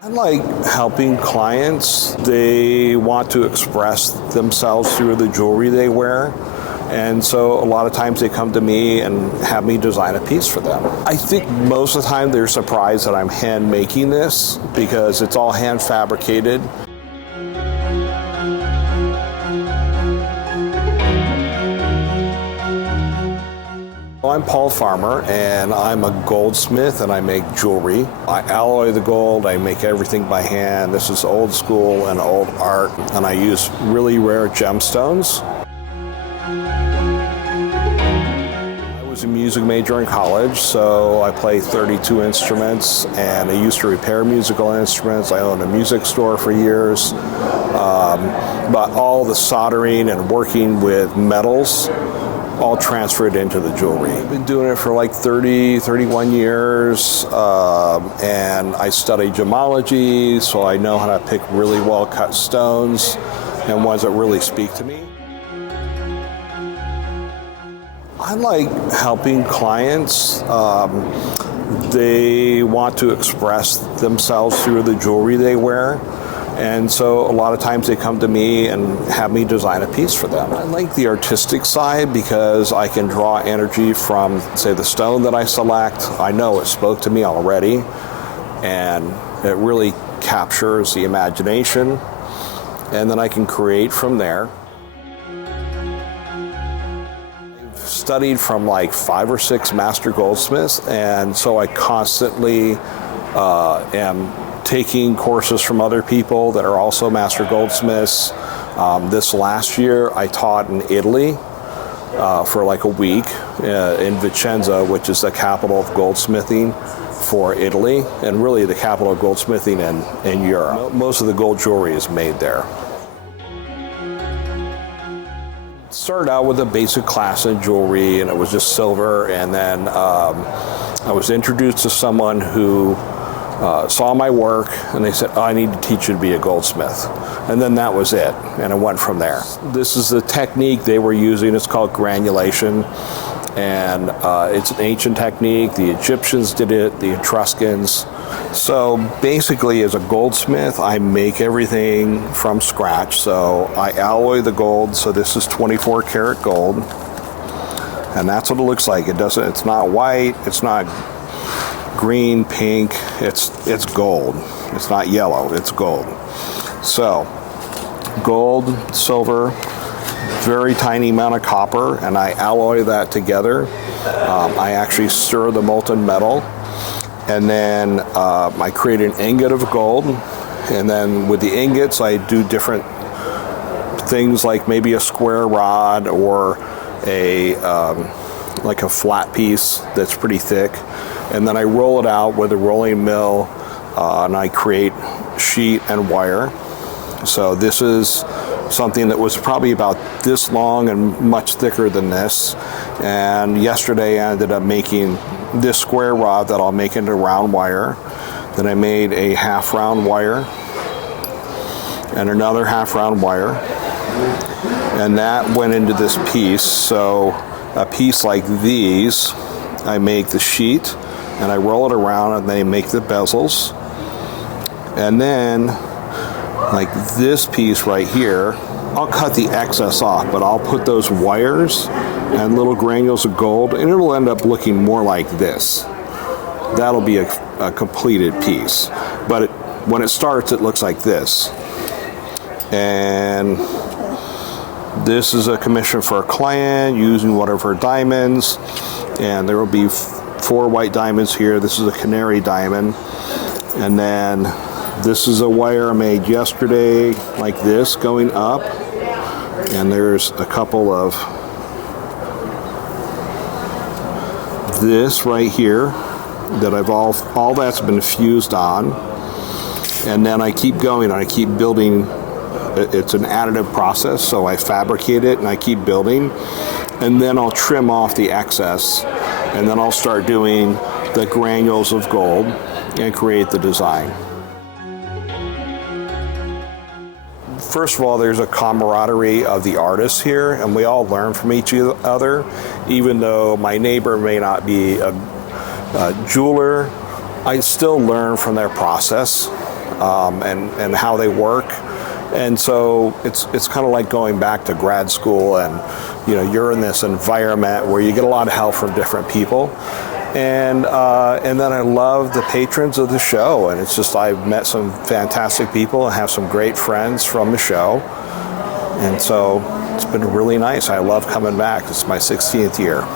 I like helping clients. They want to express themselves through the jewelry they wear. And so a lot of times they come to me and have me design a piece for them. I think most of the time they're surprised that I'm hand making this because it's all hand fabricated. I'm Paul Farmer, and I'm a goldsmith, and I make jewelry. I alloy the gold, I make everything by hand. This is old school and old art, and I use really rare gemstones. I was a music major in college, so I play 32 instruments, and I used to repair musical instruments. I owned a music store for years, but all the soldering and working with metals all transferred into the jewelry. I've been doing it for like 31 years, and I studied gemology, so I know how to pick really well-cut stones and ones that really speak to me. I like helping clients. They want to express themselves through the jewelry they wear. And so a lot of times they come to me and have me design a piece for them. I like the artistic side because I can draw energy from, say, the stone that I select. I know it spoke to me already, and it really captures the imagination, and then I can create from there. I've studied from like 5 or 6 master goldsmiths, and so I constantly am taking courses from other people that are also master goldsmiths. This last year I taught in Italy for like a week in Vicenza, which is the capital of goldsmithing for Italy, and really the capital of goldsmithing in Europe. Most of the gold jewelry is made there. Started out with a basic class in jewelry, and it was just silver, and then I was introduced to someone who saw my work, and they said, I need to teach you to be a goldsmith. And then that was it, and it went from there. This is the technique they were using. It's called granulation, and it's an ancient technique. The Egyptians did it, the Etruscans. So basically, as a goldsmith, I make everything from scratch. So I alloy the gold, so this is 24 karat gold, and that's what it looks like. It's not white, it's not green, pink, it's gold. It's not yellow, it's gold. So, gold, silver, very tiny amount of copper, and I alloy that together. I actually stir the molten metal, and then I create an ingot of gold, and then with the ingots I do different things like maybe a square rod or like a flat piece that's pretty thick. And then I roll it out with a rolling mill, and I create sheet and wire. So this is something that was probably about this long and much thicker than this. And yesterday I ended up making this square rod that I'll make into round wire. Then I made a half round wire and another half round wire. And that went into this piece. So a piece like these, I make the sheet, and I roll it around, and they make the bezels. And then, like this piece right here, I'll cut the excess off, but I'll put those wires and little granules of gold, and it'll end up looking more like this. That'll be a completed piece. But when it starts, it looks like this. And this is a commission for a client using one of her diamonds, and there will be 4 white diamonds here. This is a canary diamond, and then this is a wire I made yesterday like this going up, and there's a couple of this right here that I've all that's been fused on, and then I keep going and I keep building. It's an additive process, so I fabricate it and I keep building, and then I'll trim off the excess, and then I'll start doing the granules of gold and create the design. First of all, there's a camaraderie of the artists here, and we all learn from each other. Even though my neighbor may not be a jeweler, I still learn from their process. and how they work. And so it's kind of like going back to grad school, and you're in this environment where you get a lot of help from different people. And then I love the patrons of the show, and it's just I've met some fantastic people and have some great friends from the show, and so it's been really nice. I love coming back. It's my 16th year.